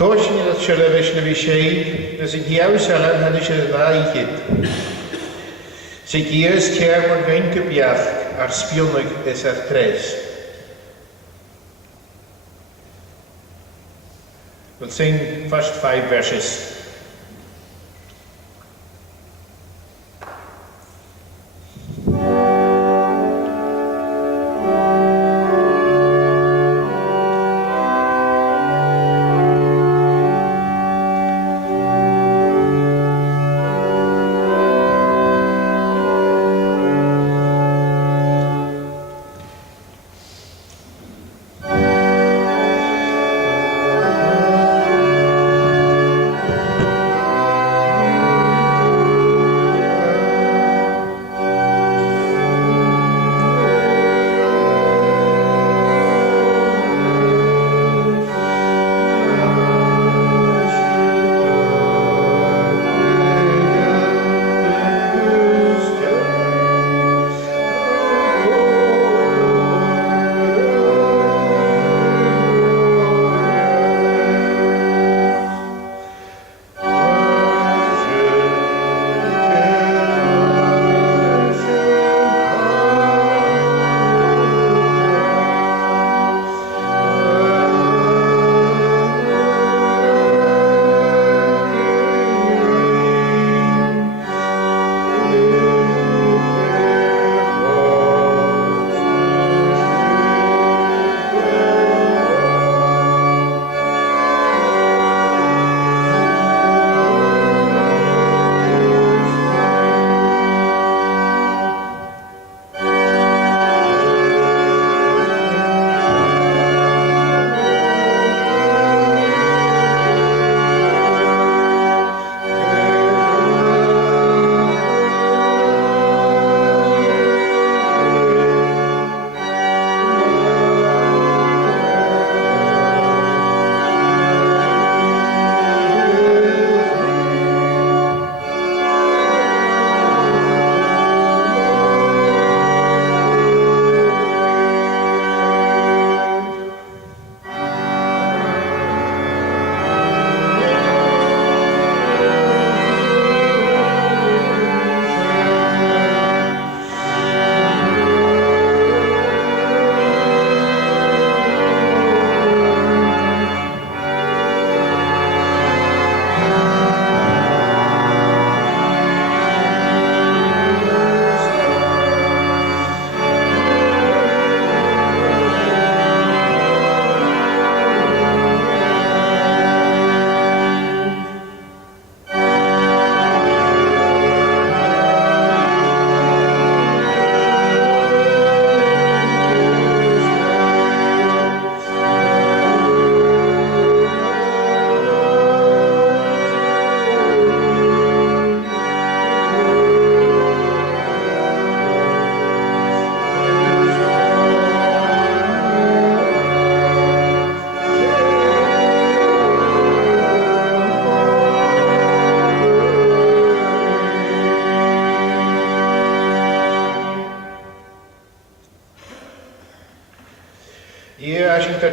Toishin dat shelevish na vishay, dus ik jou salam had is er laaichit. Sig eerst kermer winkepjach, spionig is tres. We'll sing first 5 verses.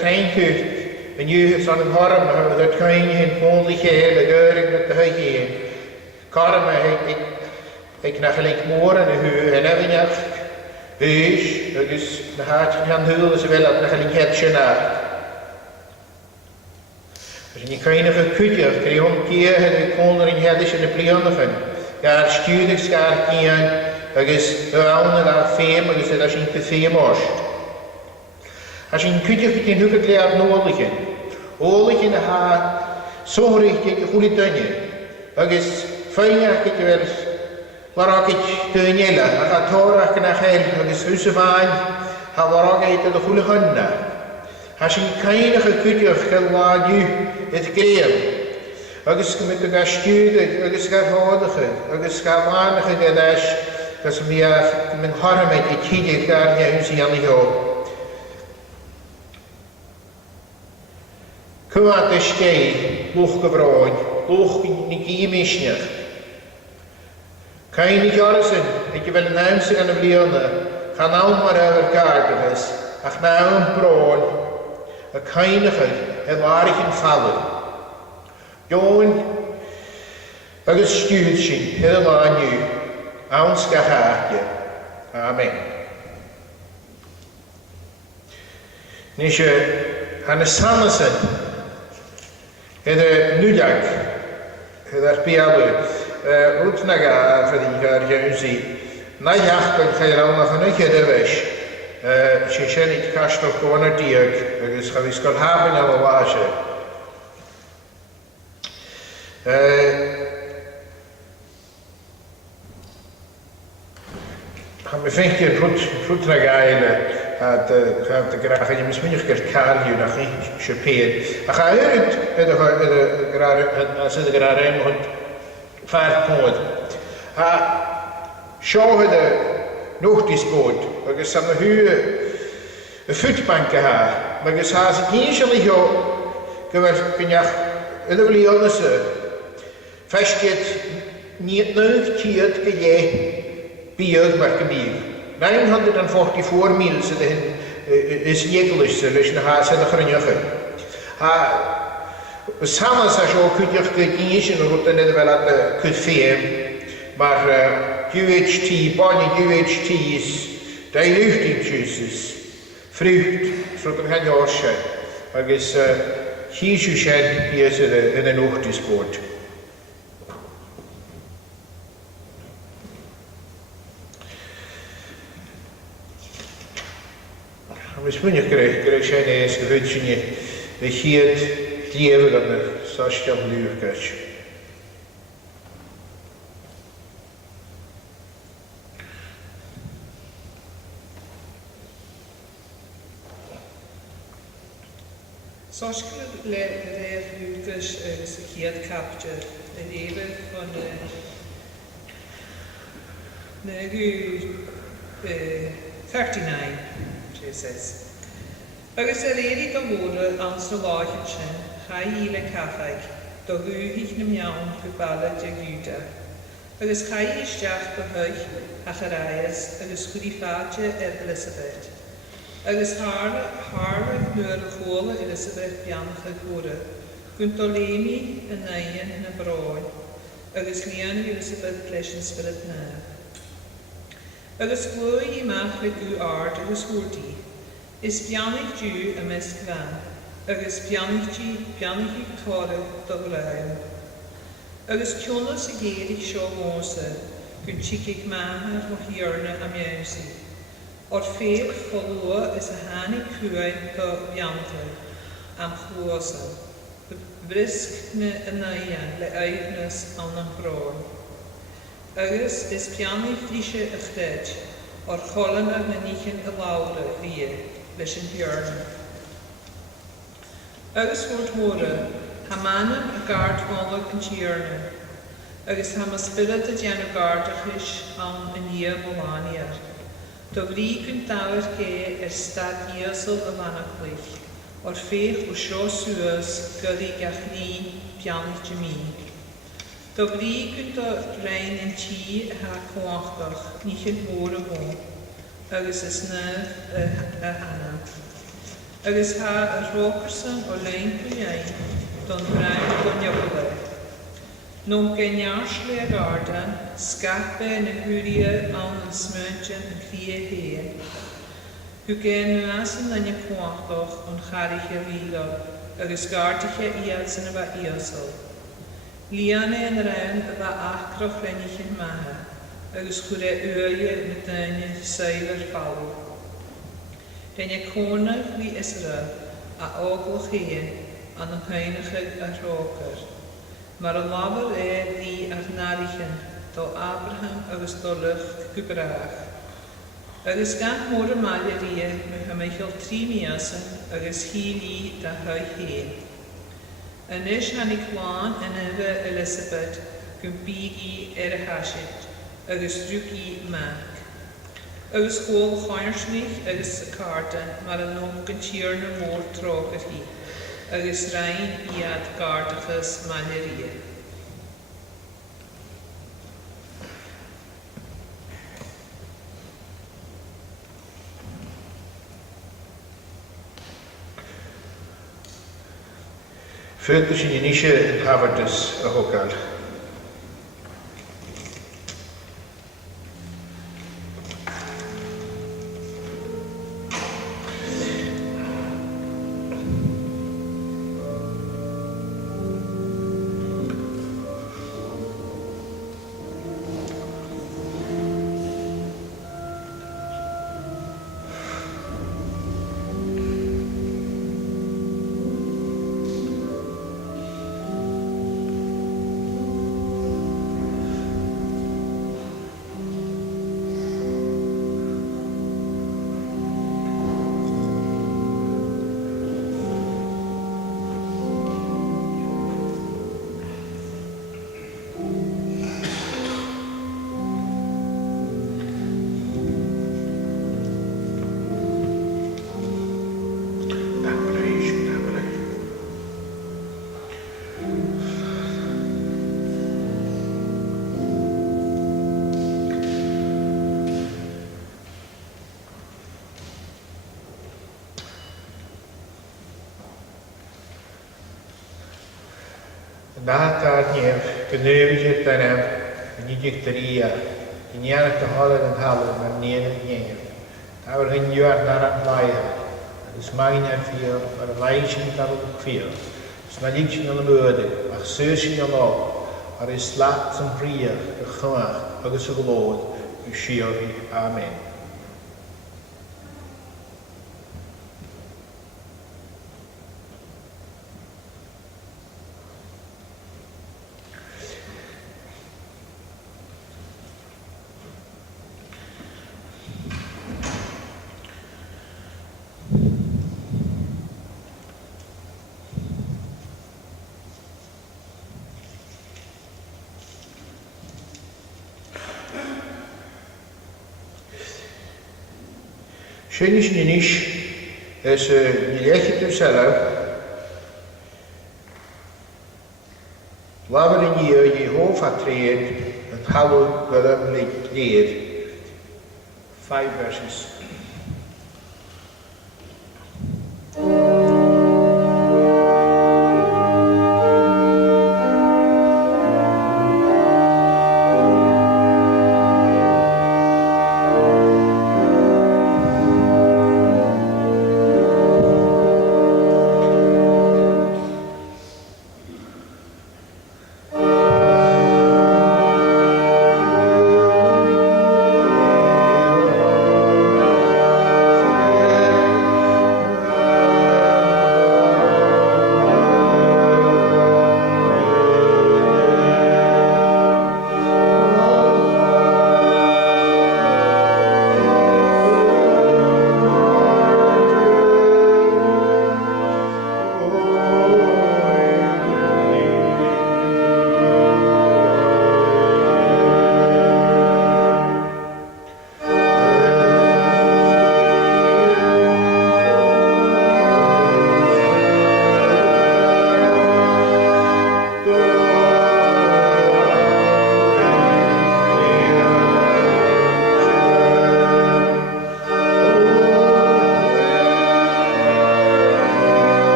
Thank you. And you son of Haram, that kind and only here, the girl that the high Karam, I can have more and who and every night. Is, agus the heart can do as well as the head shana. As in kind of a cutter, the young gear had a corner in Hadish and a Plianovan. Gar students gar kian, agus around our fame, agus as in the fame most. As in cutter can look at Lear Norligan. Oligan ha so richtig goede dunje. Agus fijner kitwers. Waar ik tuinjela, ik Torah kan hel, agus huisevaan, waar ik de goede handen. Als je keine gekutje geladu het kreeg, agus met de gastuurde, agus gehoudige, agus gewaandige gedash, dat meer mijn harm met het hier daar niet huis aan die hoop. Kwaad is gij, lochgevrouwen, loch niet gemischt. Keine Jarsen, ik wil een naamse aan de blione, ga nou maar over kaarten is, ach nou een brood, een keinige, en waar ik in vallen. Join agus stúd sin hir lániu ans ga háte. Amen. Níos hanna samasan hir nudag hir bialu rút na ga fydyn gair jaunsi na iachban chael nach yn eich edrych sy'n siennig castor gwan ar diag agus chael ysgol habyn am o wasio. Gaan we vinken goed naar Gaelen, de graag je misschien nog keer Karel nach niet chapeen. Ik ga uit de graag een vaart poot. Schau de nochtisboot, waar je samen huur een voetbank ha, maar je zou ze niet zo kun je in de Leonese vastget niet nooit tiert je bier maar gebied. 944 miles is Jegelis, dus naar haar zijn de grenjige. Samen zijn zo kun je niet en wordt dan net wel dat kun je maar UHT, bonnie UHT is diluting juices, fruit, zodat er geen jaarsje. Maar is hier is in een ochtendsport. Misschien krijg je eens geweten je hier het leven dat er zo stil lucht. Zoals leer Lucas gekeerd capture het leven van de 39, Jesus. Agus éri do bhóra ans na láithir sin, cha íle cafaig, do bhuaigh na meán go balla de gúda. Agus cha isteach go thuig a charaias agus chuí fáte Elizabeth. Agus hála nuair a chóla Elizabeth beannacha góra, gun do lémi a nain na bráin, agus líana Elizabeth leis an spirit na. Agus glói I meach le gú ard agus húrtaí, is beannaigh dú a measc bhean, agus beannaigh tóra do bhláim. Agus ceolas a géirigh seo mósa, gun tíigh maithe mo hiarna a meamsaí. Or fér cholua is a hánig cuain do beanta am chluasa, brisk na anaian le aithnas an an bráin. Agus is beannaigh flíse a chréid, or cholanna na níchan a lára ria leis an bhearna. Agus fórt móra, ha manam a gard málag an tíarna, agus ha ma spirit a déanú gardachis an a nia molániar. Do bhrí gon dáir cé stad díosol a bhanachlich, or féch o seo suas gyrri gachní beannaigh jamí. Do bhrí gon do rein an tí a ha cóachach níchan mór a bhón, agus is nef a hana. Agus ha a rócarsan o lein pwyain don brain don jobale. Nôm genears le a gardan, scape na húria an smöntjen an clia héan. Hu gen nuasan na cóachach an charige víla, agus gardiche iad san a ba iasol. Liane an raun a ba achroch lennichin maha, agus chure uaie na daine seiler falu. Renne konach wie Israel, a oglach héan an an peinige a roker. Maar a laber die ar narichen, do Abraham agus do lucht gebraag. Agus gan mór a malaria me ha Michael Trimiasen agus hílí da hui héan. Anis han ik lán an eve Elizabeth gun bígi a hasit, agus drúki mac. Agus góil cháirsnich agus a carta mar a nom gun tír na mór trógar hí, agus rain iad gardachas malaria. Fylgte sin inische in Havertus a Hogal. Natar nef, geneuwige tenem, nidig teria, genianet te halen en halen, maar neen en neen. Daar wordt geen jaar naar het laaien. Dat is mijn en veel, maar een lijstje niet dat ook veel. Dus mijn liedje aan de moeder, maar zeusje aan op, maar is laat zijn prier, de gemaakt, ook is geloof, u schreeuwt, amen. Schönisch ninisch, is niet echt zelf. Laten we in Jehovah treden en hallo Willem leer. 5 verses.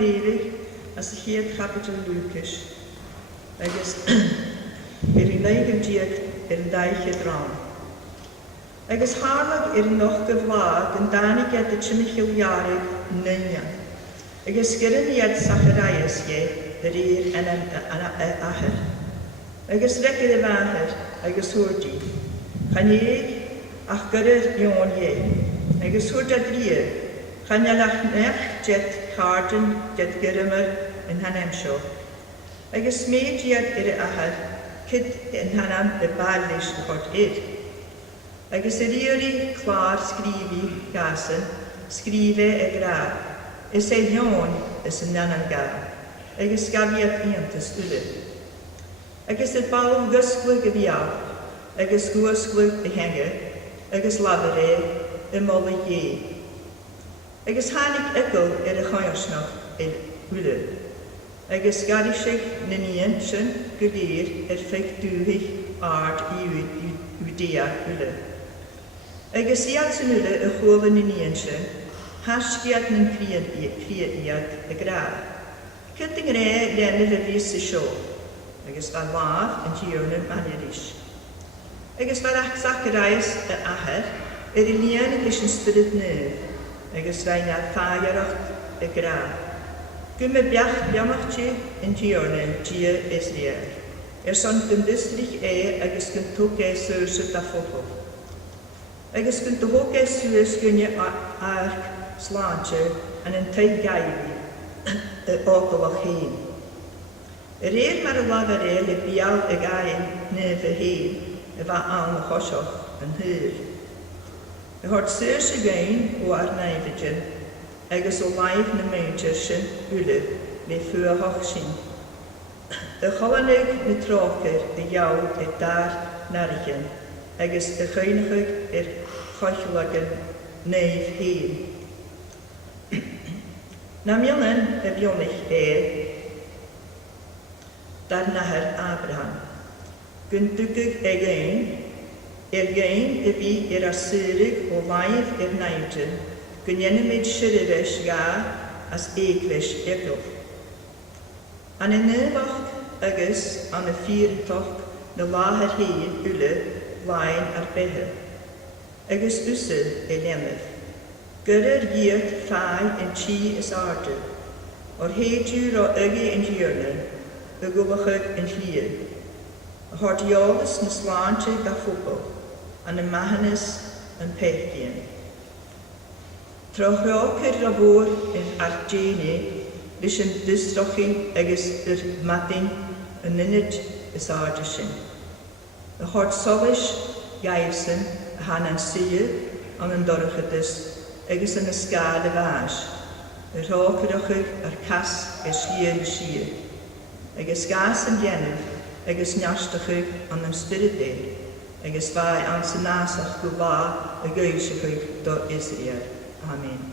léirigh as a chéad capital Lucas, agus ar an leigeamtíag ar an daiche drán. Agus hálag ar an noch go bhlád an dánig a sinna chiilhearigh nunne, agus gyrin iad Zacharias ie yr an ahar. Agus regyd y fahar, agus hwrdi. Chan eig ach gyrir ion ie. Agus hwrda drir, chan ialach nech jet carden jet gyrymar yn hanemsio. Agus meid iad yr ahar, cyd yn hanam y barlis yn hod id. Agus yr iori clar sgrifi gasen, sgrife y graf. Is ei lion is yn nanan gar. Agus gafiad iantas ule. Agus het balw gysglyg y fiaw, agus gwysglyg y henge, agus lafere y moly ie. Agus hanig ygol y choiosnoch y ule. Agus garisig nynien sy'n gydir ffeig dŵhig ard i wydea ule. Agus iad sy'n ule y chwol y nynien sy'n, hasgiad yn criad iad y graf. Cydyn re lenir y rhys y sio, agus fan laf yn gion yn manierish. Agus fan ach Zacharias y ahar, yr union yn gysyn spyrid nef, agus fan ar ffaiarach y graf. Gwm y biamach ti yn gion yn gia Israel. Son gymdysrych agus gyntwg sŵrs da ffobl. Agus gyntwg sŵrs gynnu arc slantje en een teig gaiwi, ogelach heen. Reer maar een lavere le bial e gaien neve heen, va aan de chosoch en huur. Hoort zeerse gein o arneivigen, agus o laif na meintjersen ule, le vuurhoch sin. Cholanig na troker de jou daar narigen, agus geinigig chochelagen neef heen. Na millen heb jonnig dar nahar Abraham. Gyntugig egein ebi asyrig o laif naidyn, gynyenymid syriresh ga as eagvesh eglof. An y nefach agus an y ffyrtoch na lahar hyn ule lain ar behe. Agus usyl lemydd. Gyda'r gyrt ffai yn chi ys ardw, o'r heidw ro ygi yn giornyn, y gwbachig yn llun. Y hordiolus yn slantio da ffwbl, an y mahanus yn pechdian. Trochrocyr rafwr yn argeni, lys yn dystrochi agos yr madyn yn nynyd ys ardw sy'n. Y hordsolus gaifsyn a hanan sydd an yn dorchydys, agus yn ysgad y fas, y rhocydwchig ar cas y slir y sir, agus gas yn dienydd, agus niastwchig an yn spyridau, agus fai an sy'n nasach gwba y gwysiwchig do Israel. Amen.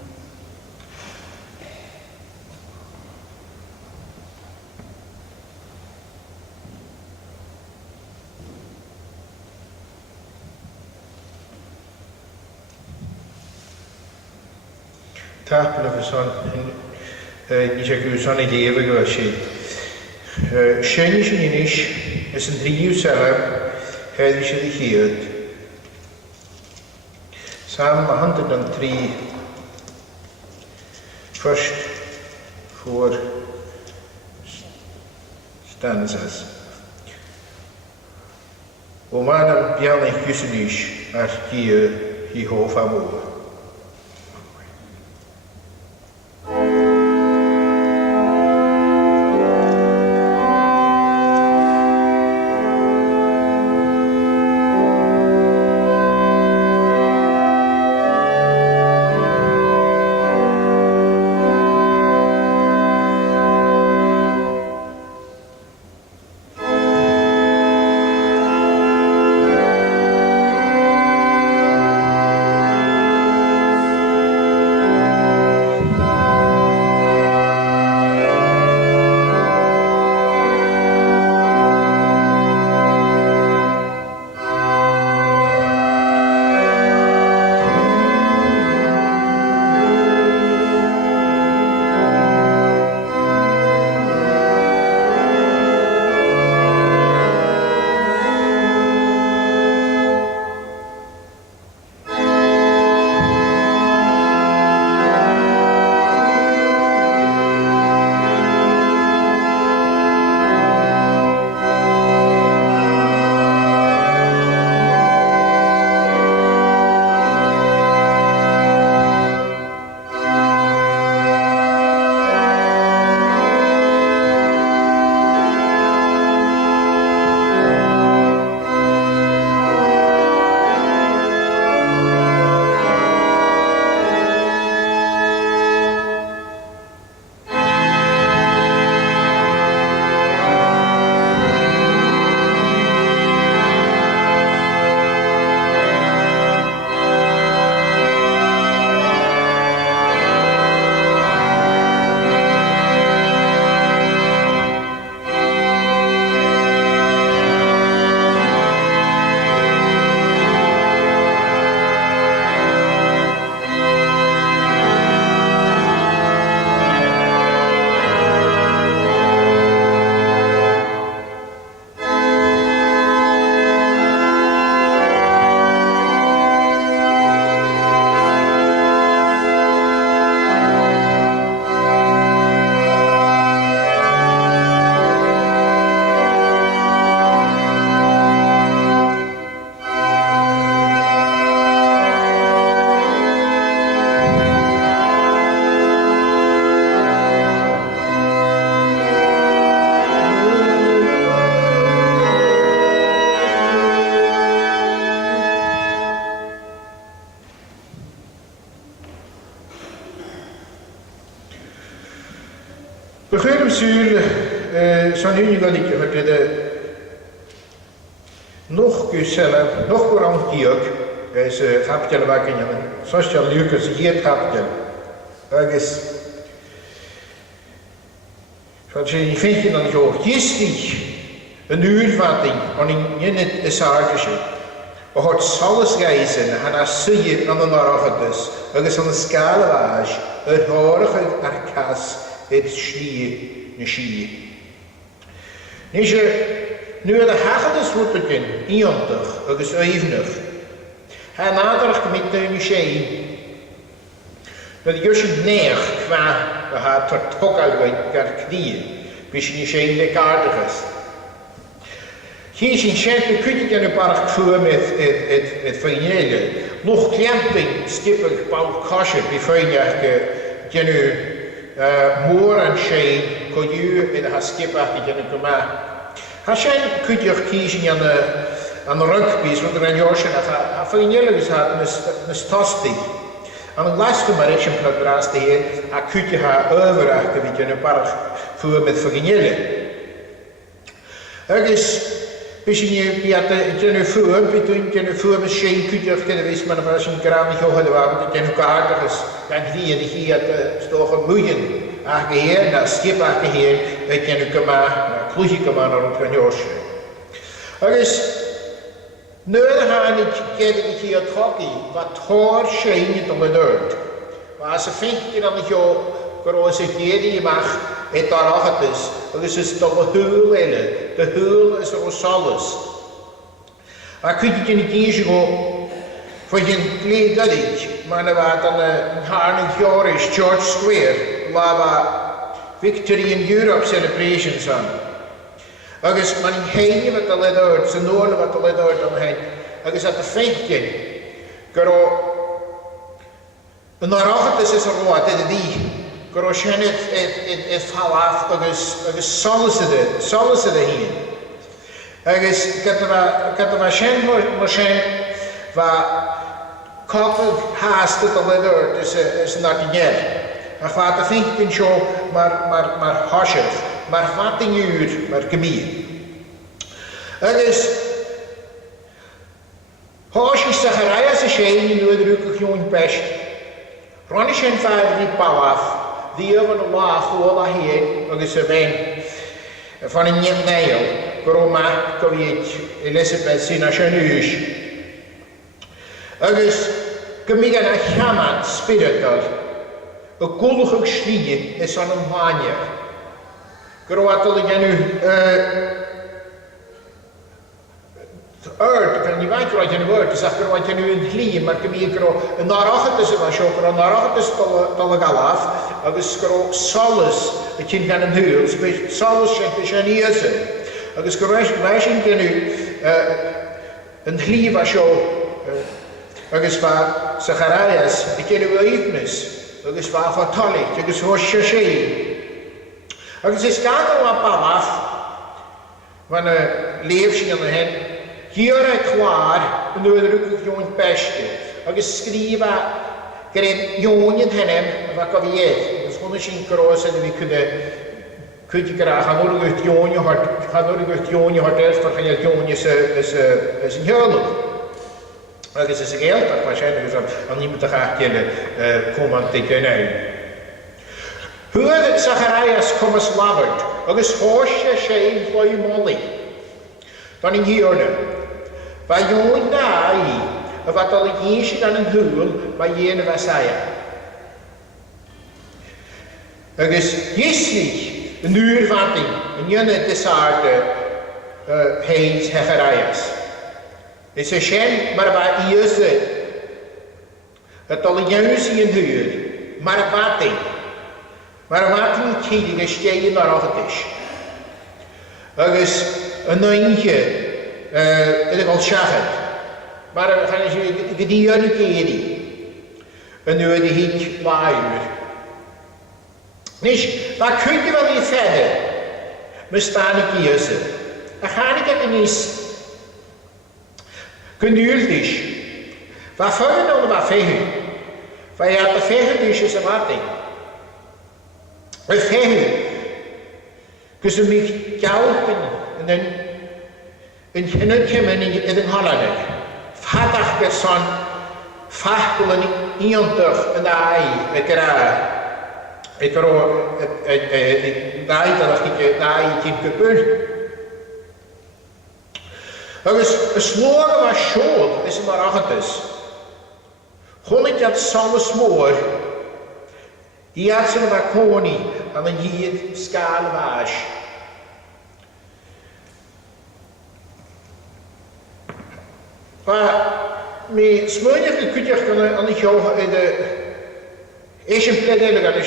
Tapel of son, niet zo goed son ik even gewasje. Schijnjes in is een 3 uur zelf, hij is er hier. Samen handen dan 3 first 4 stanzas. O manam bianych kusenish ar hier hof amor. Begin zuur, zo'n unigalike had je de nog gezellen, nog voor aan kiek, is kapitele wakken, zoals je leuk is hier kapitele. Ergens, wat je vindt je dan zo, gistrig een uurvatting, en in het is aardje. We gaan alles reizen, en als je aan de narragetus, ergens aan de scalawaage, het horige arkas, het schie. Niet je, nu de hagedes wordt bekend, iontig, ergens evenig. Hij naderig met de museum. Dat je je neer qua, we gaan tot toch al bij knieën, bis je niet de kaartig is. Hier is een schijnpe kuntje in een park voor met het vriendje. Nog camping, stippig, bouwt kastje, bevriend je nu moor en schijn, kon je in de stippig je nu gemaakt. Als je kunt je kiezen aan de rugby's, want er een josje, een vriendje is een stastig. En het laatste maar is een plaats te heen, hij kunt je haar overraken met je een park voor met vriendje. Ergens, misschien je nu voor, between je nu voor met schijn kunt je kunnen wezen, maar als je een kraan niet hoog hadden waren, dat je nu kaartig is, dan die hier toch een moeien. Aangeheer, naar schip aangeheer, dat je nu kan maar, kloesje kan maar naar een josje. Ergens, nu gaan ik hier het hockey, wat hoor schijn je te leert. Maar als je vindt je dan niet zo grote die je mag, het daar achter is. Dat is dus de hul in. De hul is er alles. Maar kun je niet kiezen voor je kleed dat ik. Maar er was dan een harnig jaar is George Square, waar we Victory in Europe celebrations aan. Ergens maar niet heen wat de leidert, ze noorden wat de leidert omheen. Ergens dat de vinkje. En daarachter is er wat, die. Als je het val af, ergens zullen ze erheen. Ergens, ik heb er waarschijnlijk waar koppig haast het al door, is naar de jel. Maar wat de vinken zo, maar hasje, maar wat een uur, maar gebied. Ergens, hasje zagerij als een scheen, nu de rukig jongen pest. Ronnie zijn vader die pal af. Die hebben een laag voor heen, dat is een wijn van een nijl. Coroma, kan je Elizabeth zien als je nu is. Dus, kom ik naar Gaman, spiritual. Een koelige schlie is aan een wanneer. Kroatel ik nu, kan je weet wat je nu hoort, dus ik wat je nu een glie, maar kom ik een naracht is het zo, een naracht is het al af. Dat is gewoon salles, dat je gaan een huur, salles schenkt je niet eens. Dat is gewoon, wij schenken nu een glie was zo, dat is waar Zacharias, ik ken uw evenis, dat is waar vertalig, dat is waar chaché. Dat is kakel op af, wanneer leef je aan de hand, hier is klaar, en nu druk ik jongen pestje. Dat is schrijven, ik heb jongen in hem, wat kan je eten. Dat is gewoon een kroos en we kun je graag gaan door het jongen hart, eerst dan je jongen is een huwelijk. Dat is een geld, dat waarschijnlijk is aan niemand te gaan komen tegen uit. Hoe het Zacharias komen slabbert, dat is hoosje scheen voor je molly. Dan in hier, waar jongen daar, wat al ik hier dan een huwel, waar je in Wasaya. Dat is gistrig, een uurvatting, en jene desaarde heet Zacharias. Het is een schijn, maar waar je zit, het al juist in huur, maar wat ding. Maar wat niet kiedig is, je naar het is. Er is een eentje, dat ik al zeggen. Maar dan gaan ze die niet keren. En nu die hiet waaien. Niet, waar kun je wel niet verder? We staan niet hier. Dan ga ik het niet. Geduldig. Waar verder dan waar verder? Waar je de verder is een wat ding. Verder, Gus y mi galpin yn hyn yn cymyn yn Holland. Fadach gyson ffacbl yn iondach yn ai y gra. Y gro ddau dylach chi ddau ti'n gybwyr. Agus y smór yma siôl ys yma'r achadys. Chwnig at som y smór di at sy'n yma cwni am yn hyd sgal y fas. Mi smwynach y cwydioch gan y hioch ydy eich yn pledel gan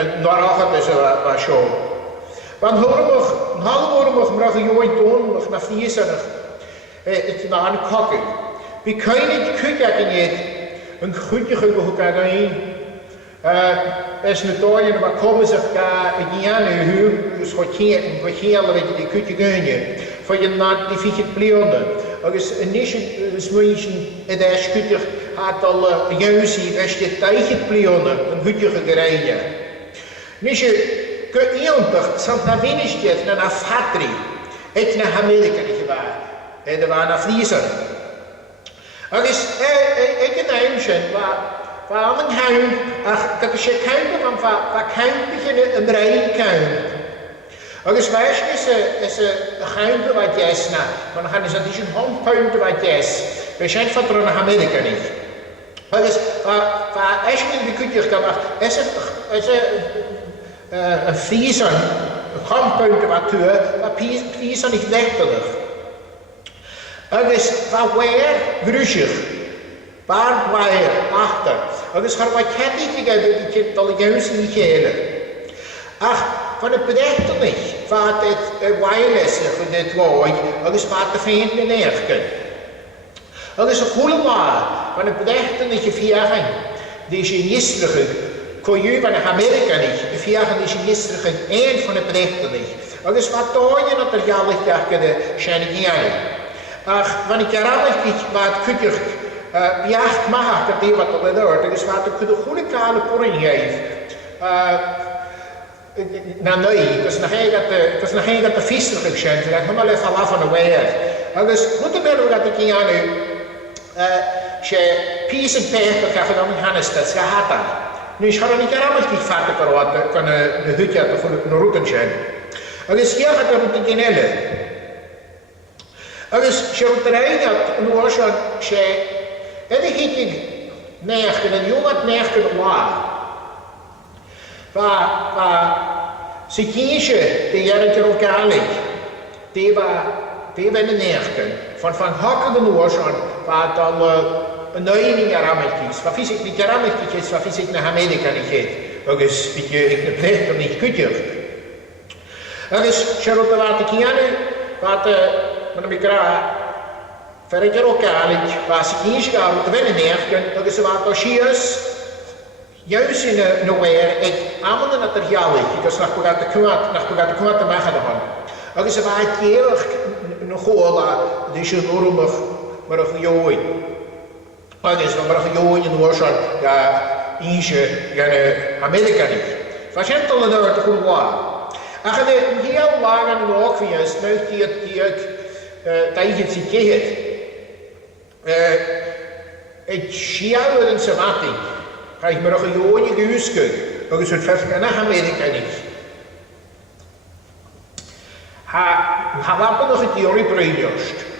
y norachadys yma siôl. Van halvormach mrach joint onmach na fiesanach het na an kokken. Bi keine kujak in het een goedje gehoogain. Es na doyen maar komen zich ga giane hu dus hotel en hotel weet die kujje gunje. Voor je na die fietje pleonde. Agus initial smoeischen het is kujje had al juisie was je tijdje pleonde een goedje gereine. Nisje Geëontig samt na wenigheid na fatri, et na Amerika niet waar, er waren na Friesen. Agus ik een eindje, waar aan een huin, dat is je kuipen van waar kuipen een brein kuipen. Agus wees is een kuipen wat jes na, maar dan gaan ze dus een handpunt wat jes. We zijn van naar Amerika niet. Agus waar als je niet de kutje kan maken, is een Friesen, een compound wat toe, maar Friesen niet letterlijk. Agus waar weer grusig, waar weer achter. Agus har wat ketting gegeven die kind al juist niet gelen. Ach, van het berechten niet, wat het wireless van dit woord, agus wat de vrienden neerken. Agus een Columba van het berechten niet gevieren, die is in Israël. Kon je van Amerika niet, vieren is in Israël één van de berichten niet. Agus wat doe je natuurlijk de Schengen. Ach, wanneer ik er niet wat kuttig jacht mag, dat die wat er door. Dus wat ik de goede kale poring geef. Nou nee, dat is nog geen dat de visser geschenkt. Dat moet maar even af van de weer. Agus moet er wel dat ik hier nu je pies en peper ga je dan in Hannes gehad. Nu is het niet helemaal niet vaker geworden, kan de hutje toch voor de route zijn. Agus hier gaat het niet genellen. Agus je route rijden dat nu als je en ik neerken en jongen neerken waar. Waar ze kiezen de jaren Gaelic, die werden neerken van hakken de Noorsan waar dan een nieuwe jarameltjes, wat fysiek niet jarameltjes, wat fysiek naar Amerika niet gaat. Agus beetje ik de plechter niet kutje. Agus Charlotte wat ik hier nu, wat met een gra, verder ook Gaelic, waar ze niet gaan moeten winnen neerken, agus wat als hier juist in de weer, ik allemaal naar het Gaelic, dus naar de kwaad te maken dan. Agus wat het eeuwig nog hoor, dus je normig, maar een jooi. Agus van brach join in Warschau, ja, Inge, gaan Amerika niet. Verschijnt al een uur te goed waar. Als je heel lang aan de oog vindt, nu die ik tegen zich geeft. Ik zie al een sematie. Ga ik me nog een join in de huis kijken. Agus het verschijnt naar Amerika niet. Ha lappen nog een theorie breidjost.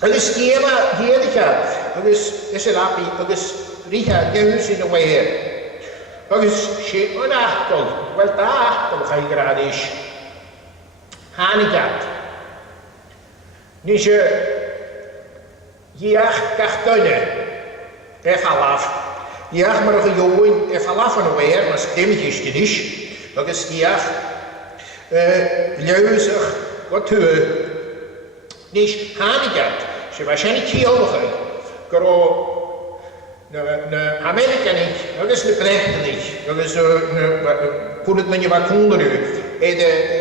Agus heerlijkheid, agus is het lappie, agus richa juist in de weer. Agus shit een achtel, wel de achtel ga je graag is. Hanigheid. Niet je acht kunnen, even af. Je acht maar nog een jongen, even af van de weer, maar stemmetje is. Agus je acht, leuzig, wat toe. Niet hanigheid. Ze waarschijnlijk heel erg. Gro, Amerika niet, dat is de plechter niet. Dat is hoe het met je wat konden nu.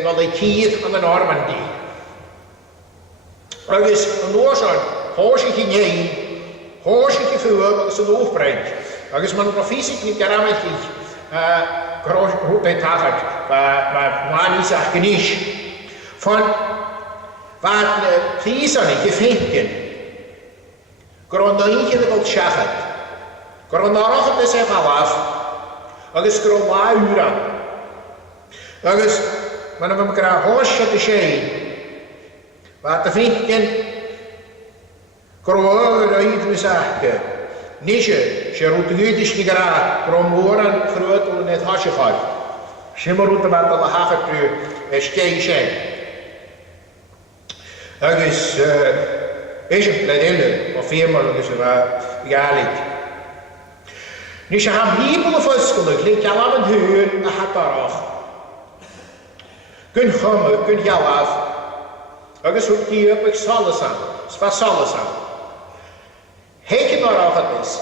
Wat ik hier aan de Normandie. Dat is een oorzaak. Hoor je niet, hoor je voor wat ze overbrengt. Dat is maar nog fysiek niet gerammelijk. rote tachert, waar man is ach genisch. Van wat prisen gefinken. Gron na eentje de wat schachet. Gron na rocht de zich af. Agus gron la uren. Agus man we elkaar hoosje te zijn. Wat te finken. Gron na iedere zaken. Nische, ze roet de judisch niet graag. Gron woorden groot en het hasje gaat. Ze maar roet de wat de haven te steken. Agus is het ledelle, of viermaal is het Gaelic. Nu ze gaan hiebelen verschillen, ligt je al aan het huur en gaat daaraf. Kun gommen, kun jou af. Agus wordt hier op ik zal het aan, het was alles aan. Heet je daaraf het is.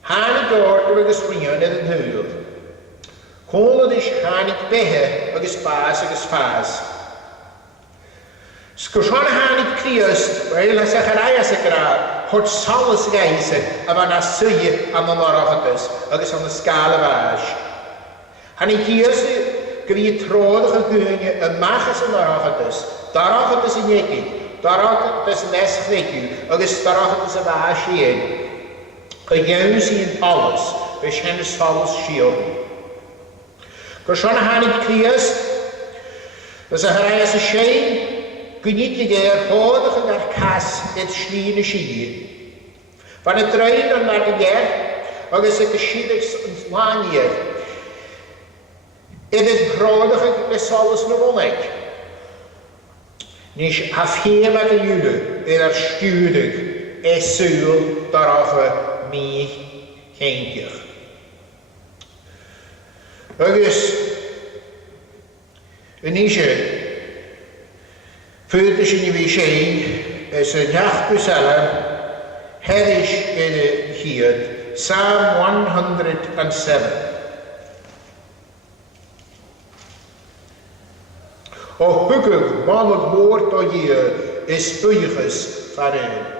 Haan ik door de springen in het huur. Kolen is haan ik behe, agus paas. Sgwrsona han I Christ, weil er sich hat salles geisen, aber na suje am Moroccatus, agus an der Skala wasch. Han I Christ gwie trodige gönje en maches an Moroccatus, Moroccatus in jekit, Moroccatus nes gwekju, agus Moroccatus a wasch jen. Gejuis in alles, we schenne salles schiel. Sgwrsona han I Christ, dat is a schein, Geniet je de hoordige naar kas het schliene schier. Van het trein naar de ger, ook is het de schiedigs en slanier. In het grodige is alles nog onnek. Niet afheerlijke jullie, in stuurdig, is zuur, daarover mij genkig. Ook is een isje. Voordat je niet weer zien, is een nachtpsalm, herrisch in het hier, Psalm 107. O hukkig, mannelijk woord door hier, is buiges van u.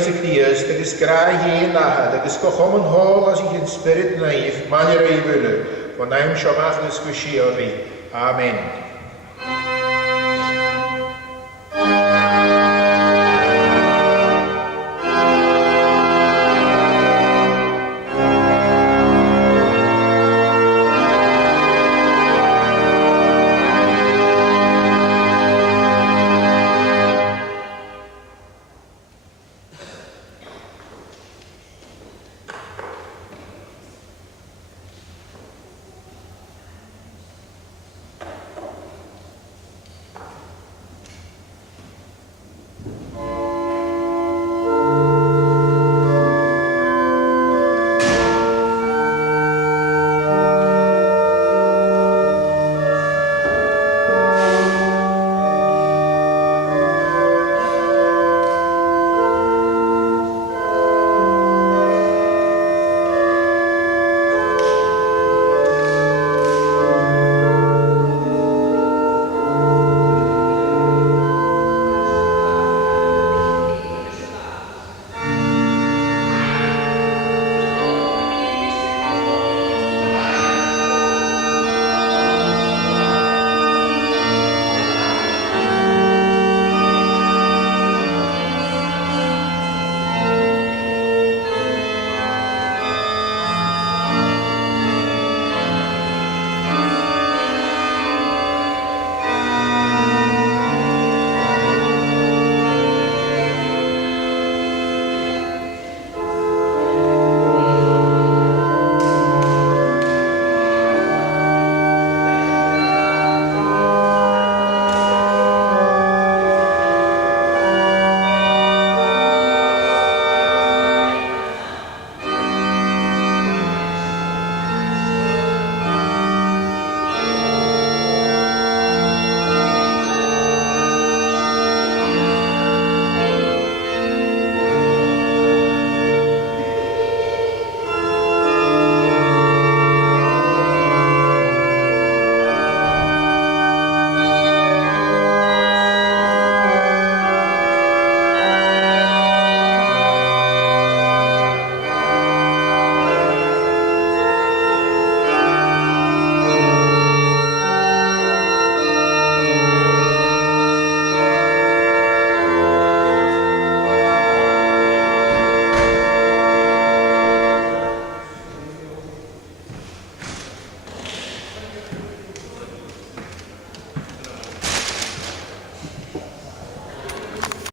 agus y Christ, agus gra hyn ahad, agus gochom yn hol as ich yn spirit naif, man yr ei fwylu, fo naim siomach ys gwysio fi. Amen.